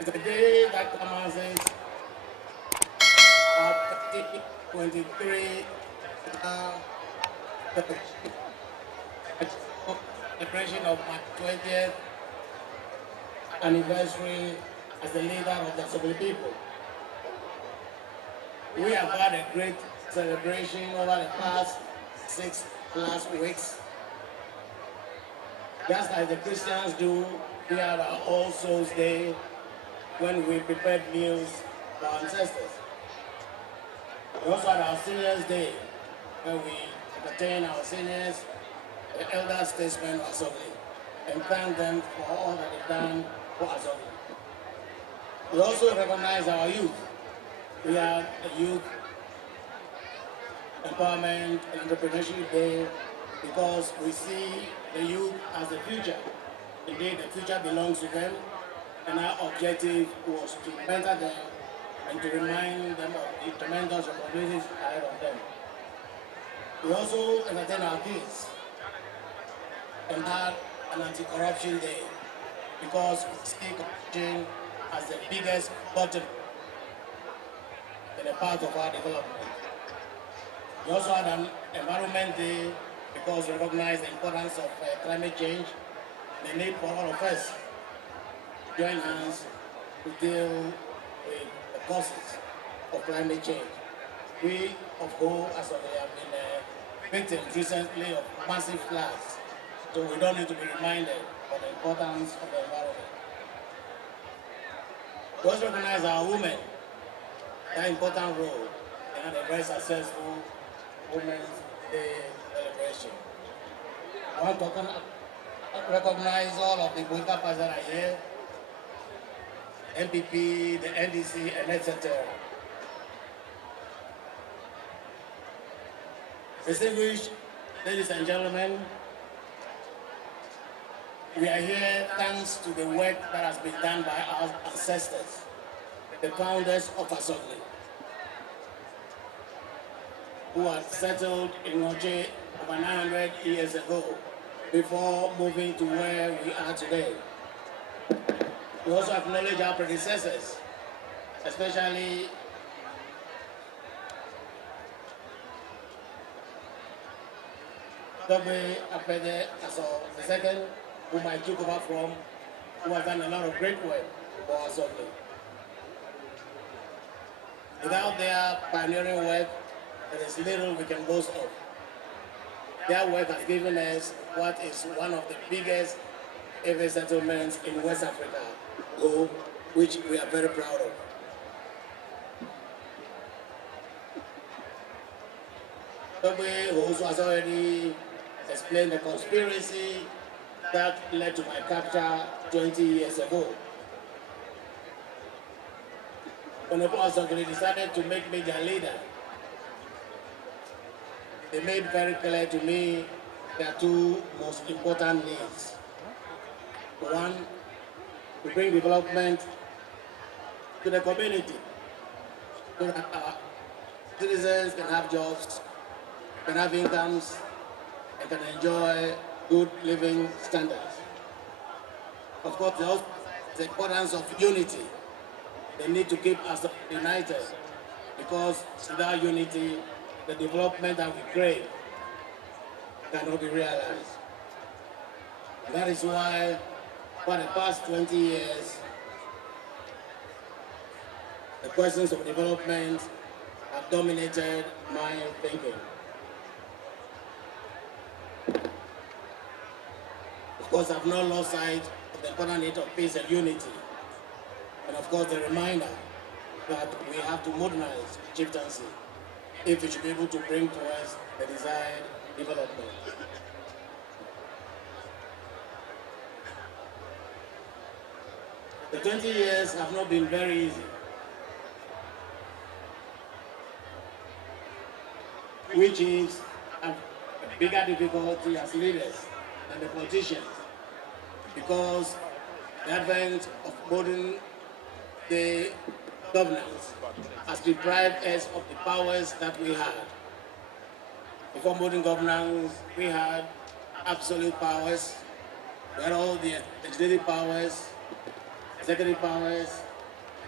It's a day that commences our 2023 celebration of my 20th anniversary as the leader of the Togbe people. We have had a great celebration over the past 6+ weeks. Just as the Christians do, we had our All Souls Day when we prepared meals for our ancestors. We also had our Seniors Day where we entertain our seniors, the elder statesmen of Asogli, and thank them for all that they've done for Asogli. We also recognize our youth. We have a Youth Empowerment and Entrepreneurship Day because we see the youth as the future. Indeed, the future belongs to them, and our objective was to mentor them and to remind them of the tremendous opportunities ahead of them. We also entertain our kids and had an anti-corruption day because we see corruption as the biggest button in a part of our development. We also had an environment day because we recognize the importance of climate change and the need for all of us to join hands to deal with the causes of climate change. We, of course, as we have been victims recently of massive floods, so we don't need to be reminded of the importance of the environment. We also recognize our women, their important role in a very successful Women's Day celebration. I want to recognize all of the political parties that are here, MPP, the NDC, and etc. Distinguished ladies and gentlemen, we are here thanks to the work that has been done by our ancestors, the founders of Asogli, who had settled in Noche over 900 years ago before moving to where we are today. We also acknowledge our predecessors, especially Togbe Afede as the second, whom I took over from, who has done a lot of great work for our Asogli. Without their pioneering work, there is little we can boast of. Their work has given us what is one of the biggest ever settlements in West Africa, which we are very proud of. Togbe also has already explained the conspiracy that led to my capture 20 years ago. When the Asogli decided to make me their leader, they made very clear to me their two most important needs. One, to bring development to the community so that our citizens can have jobs, can have incomes, and can enjoy good living standards. Of course, also the importance of unity. They need to keep us united because without unity, the development that we crave cannot be realized. And that is why for the past 20 years, the questions of development have dominated my thinking. Of course, I've not lost sight of the important need of peace and unity. And of course, the reminder that we have to modernize chieftaincy if we should be able to bring to us the desired development. The 20 years have not been very easy. Which is a bigger difficulty as leaders than the politicians, because the advent of modern day governance has deprived us of the powers that we had. Before modern governance, we had absolute powers, we had all the legislative powers, executive powers,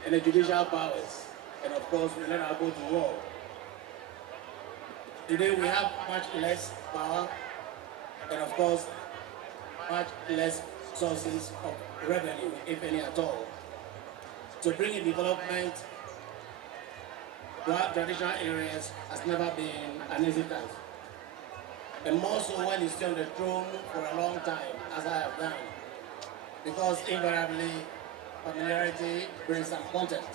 and the judicial powers. And of course, we let our go to war. Today we have much less power and of course much less sources of revenue, if any at all. So bringing development to our traditional areas has never been an easy task. And more so when you stay on the throne for a long time, as I have done. Because invariably, familiarity brings some content.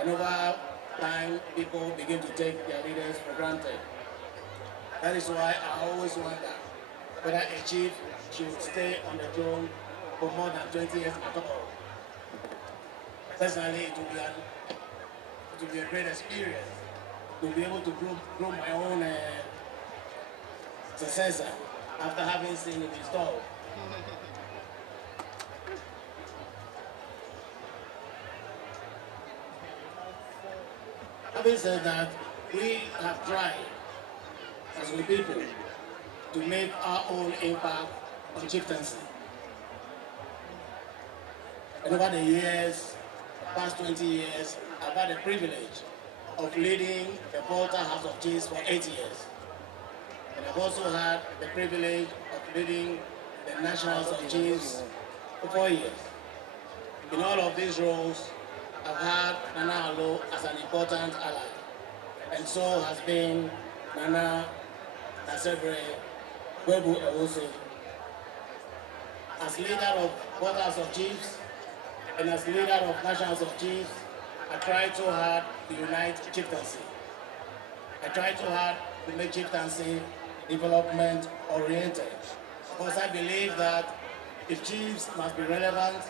And over time, people begin to take their leaders for granted. That is why I always wonder whether a chief should stay on the throne for more than 20 years at all. Personally, it will be a great experience to be able to groom my own successor after having seen it installed. Having said that, we have tried as we people to make our own impact on chieftaincy. And over the years, the past 20 years, I've had the privilege of leading the Volta House of Chiefs for 8 years. And I've also had the privilege of leading the National House of Chiefs for 4 years. In all of these roles, I've had Nana Alo as an important ally. And so has been Nana Nasebre Webu Ewose. As leader of Volta House of Chiefs and as leader of National House of Chiefs, I tried so hard to unite chieftaincy. I tried so hard to make chieftaincy development oriented. Because I believe that if chiefs must be relevant,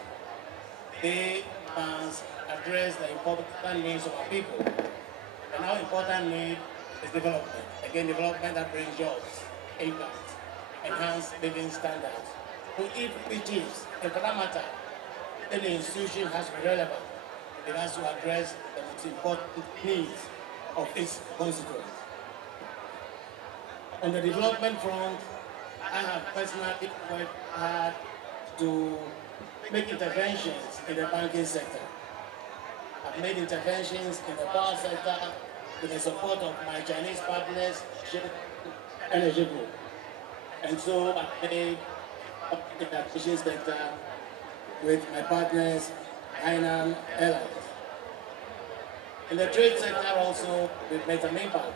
they must address the important needs of our people. And our important need is development. Again, development that brings jobs, impact, enhanced living standards. So if we chiefs, and for that matter, any institution has to be relevant. It has to address the most important needs of its constituents. On the development front, I have personally worked hard to make interventions in the banking sector. I've made interventions in the power sector with the support of my Chinese partners, Energy Group. And so I made up in the fishing sector with my partners, Hainan Airlines. In the trade sector also, we've made some impact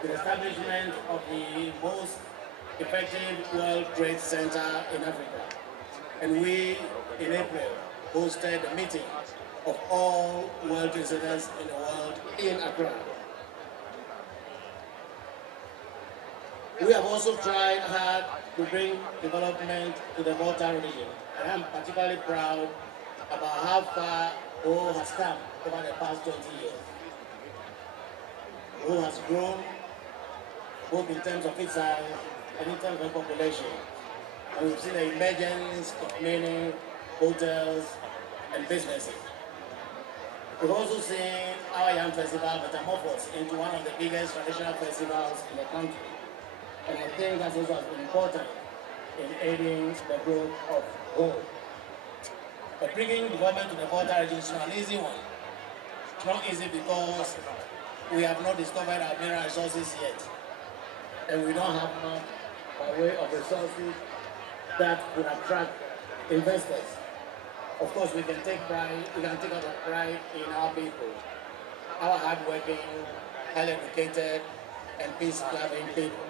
with the establishment of the most effective World Trade Center in Africa. And we, in April, hosted a meeting of all world trade centers in the world in Accra. We have also tried hard to bring development to the Volta region. And I'm particularly proud about how far O has come over the past 20 years. O has grown both in terms of its size and in terms of population. And we've seen the emergence of many hotels and businesses. We've also seen our young festival metamorphose into one of the biggest traditional festivals in the country. And I think that's also has been important in aiding the growth of gold. But bringing development to the Volta region is not an easy one. It's not easy because we have not discovered our mineral resources yet. And we don't have much by way of resources that would attract investors. Of course, we can take pride, we can take out the pride in our people, our hardworking, highly educated, and peace-loving people.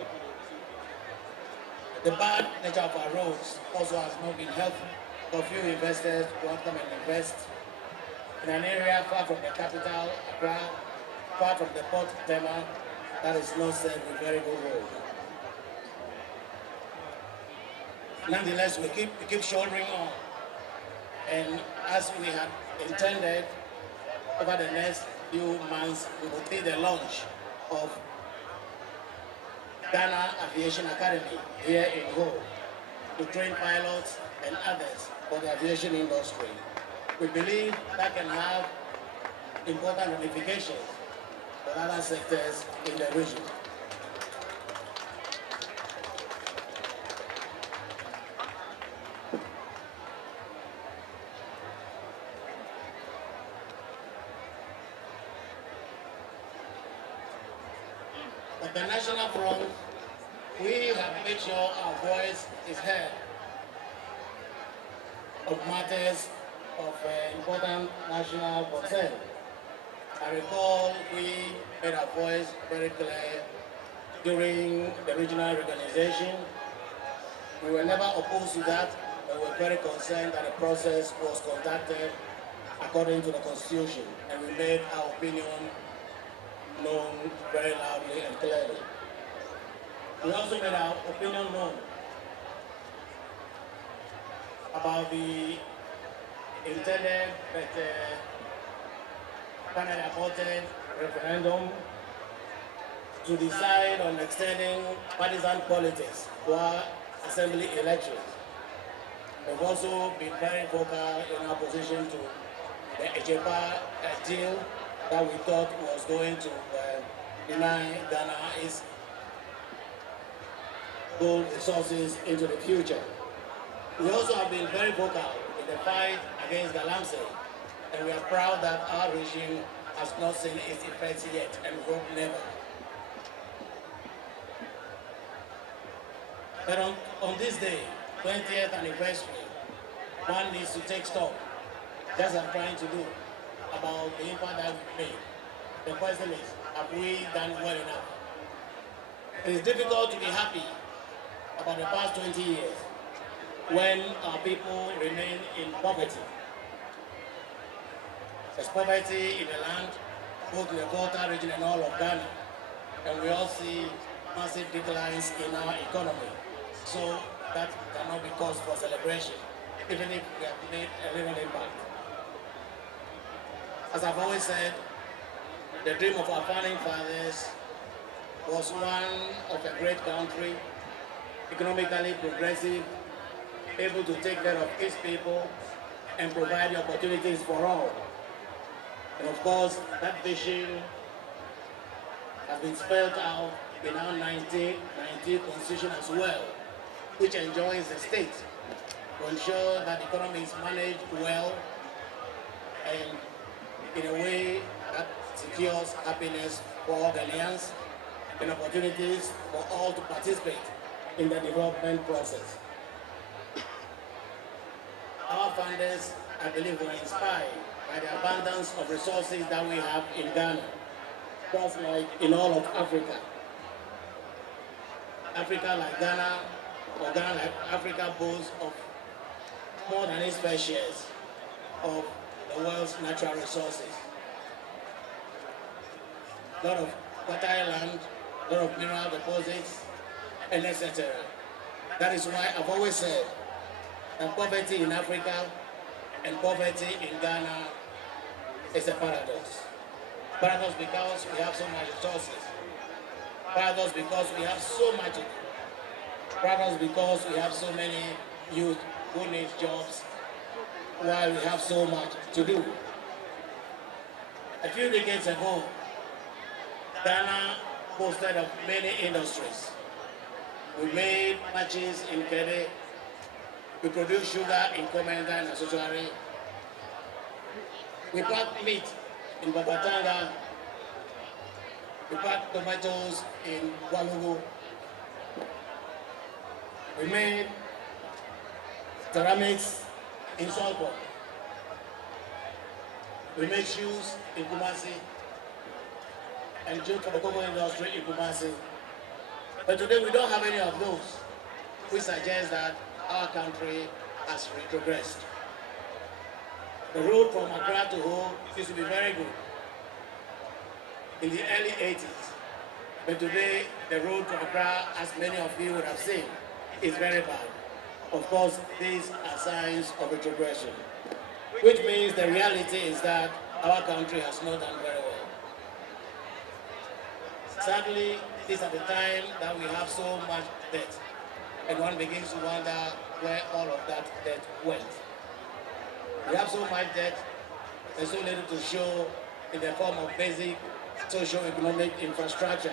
The bad nature of our roads also has not been helpful for few investors to want to come and invest in an area far from the capital, Accra, far from the port terminal, that is not served with very good road. Nonetheless, we keep shouldering on. And as we had intended, over the next few months, we will see the launch of Ghana Aviation Academy here in Ho to train pilots and others for the aviation industry. We believe that can have important ramifications for other sectors in the region. At the national front, we have made sure our voice is heard of matters of important national concern. I recall we made our voice very clear during the regional reorganization. We were never opposed to that, but we were very concerned that the process was conducted according to the Constitution, and we made our opinion known very loudly and clearly. We also made our opinion known about the intended but finally aborted referendum to decide on extending partisan politics to our assembly elections. We've also been very vocal in our position to the Ejepa deal that we thought was going to deny Ghana its gold resources into the future. We also have been very vocal in the fight against Galamsey, and we are proud that our regime has not seen its effects yet, and we hope never. But on this day, 20th anniversary, one needs to take stock, just as I'm trying to do, about the impact that we made. The question is, have we done well enough? It is difficult to be happy about the past 20 years when our people remain in poverty. There's poverty in the land, both in the Volta region and all of Ghana, and we all see massive declines in our economy. So that cannot be cause for celebration, even if we have made a little impact. As I've always said, the dream of our founding fathers was one of a great country, economically progressive, able to take care of its people and provide the opportunities for all. And of course, that vision has been spelled out in our 1990 Constitution as well, which enjoins the state to ensure that the economy is managed well and in a way that secures happiness for all Ghanaians and opportunities for all to participate in the development process. Our founders, I believe, were inspired by the abundance of resources that we have in Ghana, just like in all of Africa. Africa like Ghana, or Ghana like Africa, boasts of more than its fair shares of the world's natural resources. A lot of fertile land, a lot of mineral deposits, and etc. That is why I've always said that poverty in Africa and poverty in Ghana is a paradox. Paradox because we have so much resources. Paradox because we have so much. Paradox because we have so many youth who need jobs while we have so much to do. A few decades ago, Ghana boasted of many industries. We made matches in Kede, we produce sugar in Komenda and Asotuari, we pack meat in Babatanga, we pack tomatoes in Walugu, we made ceramics in Solpo, we make shoes in Kumasi, and jute for the cocoa industry in Kumasi. But today we don't have any of those, which suggests that our country has retrogressed. The road from Accra to Ho used to be very good in the early 80s. But today, the road to Accra, as many of you would have seen, is very bad. Of course, these are signs of retrogression, which means the reality is that our country has not done very well. Sadly, this is at the time that we have so much debt, and one begins to wonder where all of that debt went. We have so much debt, and so little to show in the form of basic socio-economic infrastructure.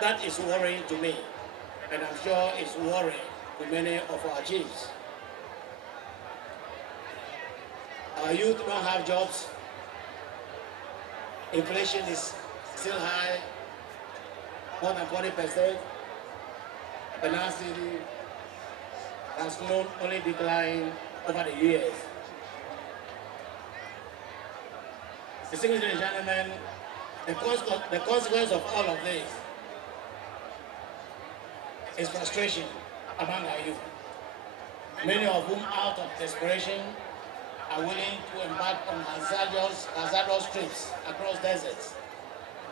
That is worrying to me, and I'm sure it's worrying to many of our chiefs. Our youth don't have jobs. Inflation is still high. more than 40%. The city has known only decline over the years. Distinguished gentlemen, the consequence of all of this is frustration among our youth, many of whom out of desperation are willing to embark on hazardous trips across deserts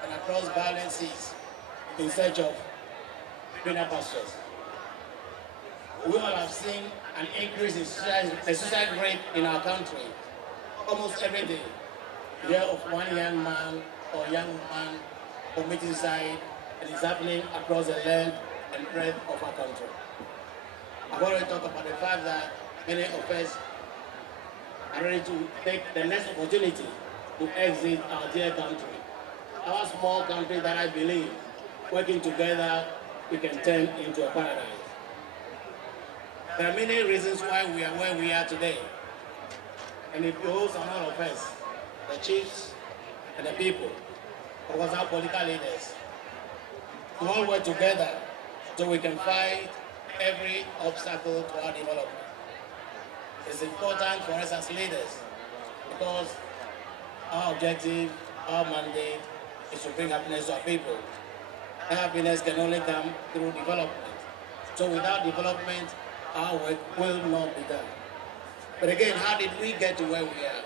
and across violent seas in search of greener pastures. We all have seen an increase in suicide rate in our country almost every day. Hear of one young man or young woman committing suicide, and it's happening across the length and breadth of our country. I've already talked about the fact that many of us are ready to take the next opportunity to exit our dear country. Our small country that I believe, working together, we can turn into a paradise. There are many reasons why we are where we are today. And it goes on all of us, the chiefs and the people, of course our political leaders, to all work together so we can fight every obstacle to our development. It's important for us as leaders because our objective, our mandate is to bring happiness to our people. That happiness can only come through development. So without development, our work will not be done. But again, how did we get to where we are?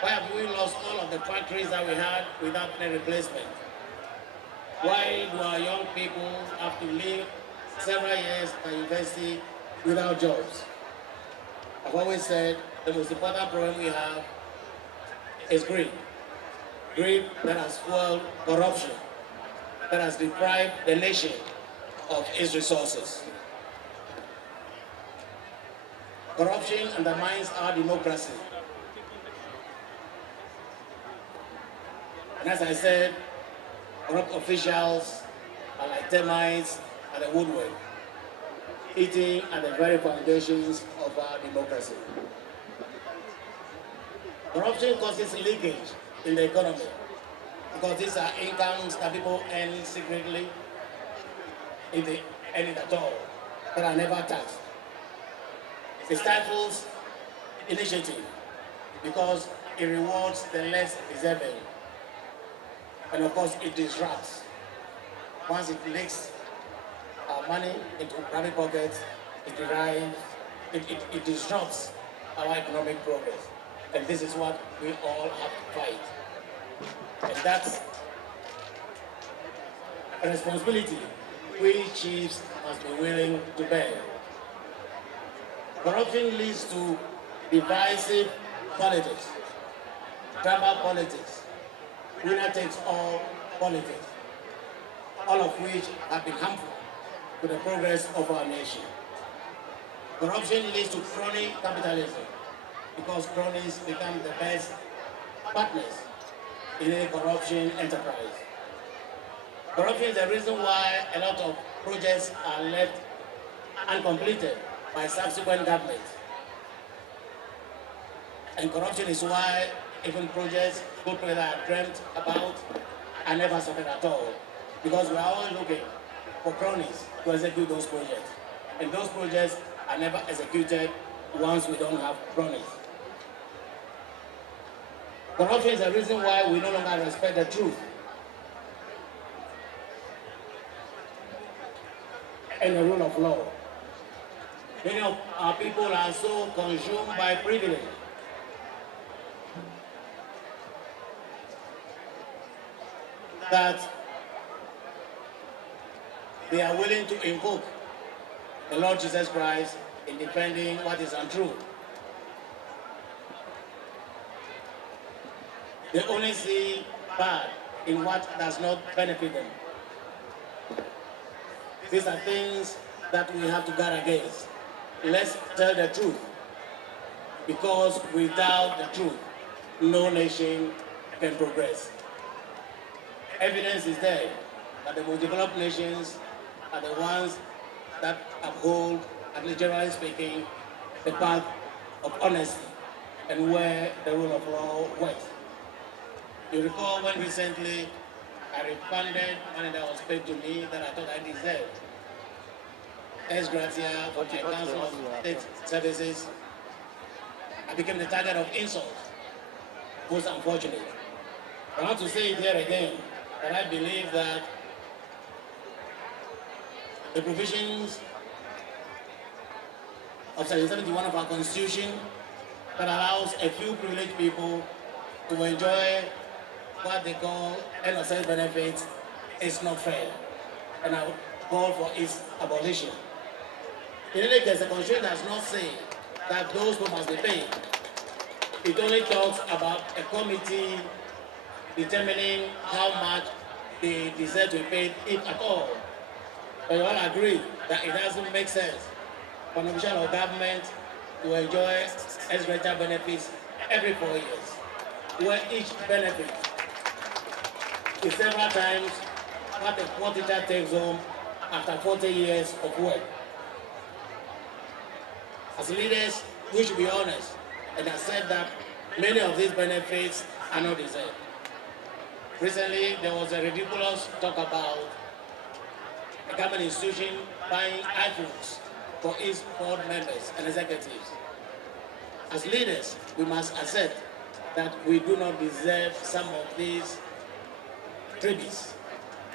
Why have we lost all of the factories that we had without any replacement? Why do our young people have to live several years at university without jobs? I've always said the most important problem we have is greed. Greed that has fueled corruption, that has deprived the nation of its resources. Corruption undermines our democracy. And as I said, corrupt officials are like termites at the woodwork, eating at the very foundations of our democracy. Corruption causes leakage in the economy because these are incomes that people earn secretly, if they earn it at all, that are never taxed. It stifles initiative because it rewards the less deserving. And of course, it disrupts. Once it leaks our money into private pockets, it disrupts our economic progress. And this is what we all have to fight. And that's a responsibility we chiefs must be willing to bear. Corruption leads to divisive politics, tribal politics, winner takes all politics, all of which have been harmful to the progress of our nation. Corruption leads to crony capitalism because cronies become the best partners in a corruption enterprise. Corruption is the reason why a lot of projects are left uncompleted by subsequent governments. And corruption is why even projects good people are dreamt about are never started at all. Because we are always looking for cronies to execute those projects. And those projects are never executed once we don't have cronies. Corruption is the reason why we no longer respect the truth and the rule of law. Many of our people are so consumed by privilege that they are willing to invoke the Lord Jesus Christ in defending what is untrue. They only see bad in what does not benefit them. These are things that we have to guard against. Let's tell the truth, because without the truth, no nation can progress. Evidence is there that the most developed nations are the ones that uphold, at least generally speaking, the path of honesty and where the rule of law works. You recall when recently I refunded money that was paid to me that I thought I deserved. Ex gratia from my Council of State Services, I became the target of insults, most unfortunate. I want to say it here again that I believe that the provisions of Section 71 of our Constitution that allows a few privileged people to enjoy what they call NSS benefits is not fair, and I would call for its abolition. In any case, the Constitution does not say that those who must be paid. It only talks about a committee determining how much they deserve to be paid, if at all. But you all agree that it doesn't make sense for an official of government to enjoy ex-gratia benefits every 4 years, where each benefit is several times what a poor teacher takes home after 40 years of work. As leaders, we should be honest and accept that many of these benefits are not deserved. Recently, there was a ridiculous talk about a government institution buying iPhones for its board members and executives. As leaders, we must accept that we do not deserve some of these freebies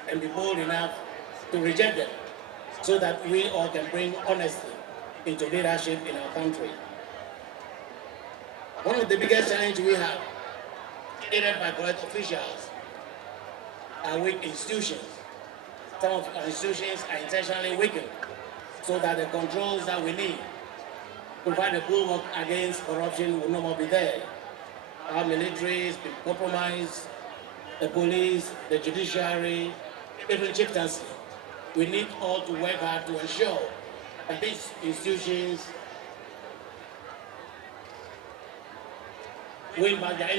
and be bold enough to reject them so that we all can bring honesty into leadership in our country. One of the biggest challenges we have, aided by corrupt officials, are weak institutions. Some of our institutions are intentionally weakened so that the controls that we need to provide a bulwark against corruption will no more be there. Our military has been compromised, the police, the judiciary, even chieftaincy. We need all to work hard to ensure that these institutions win back their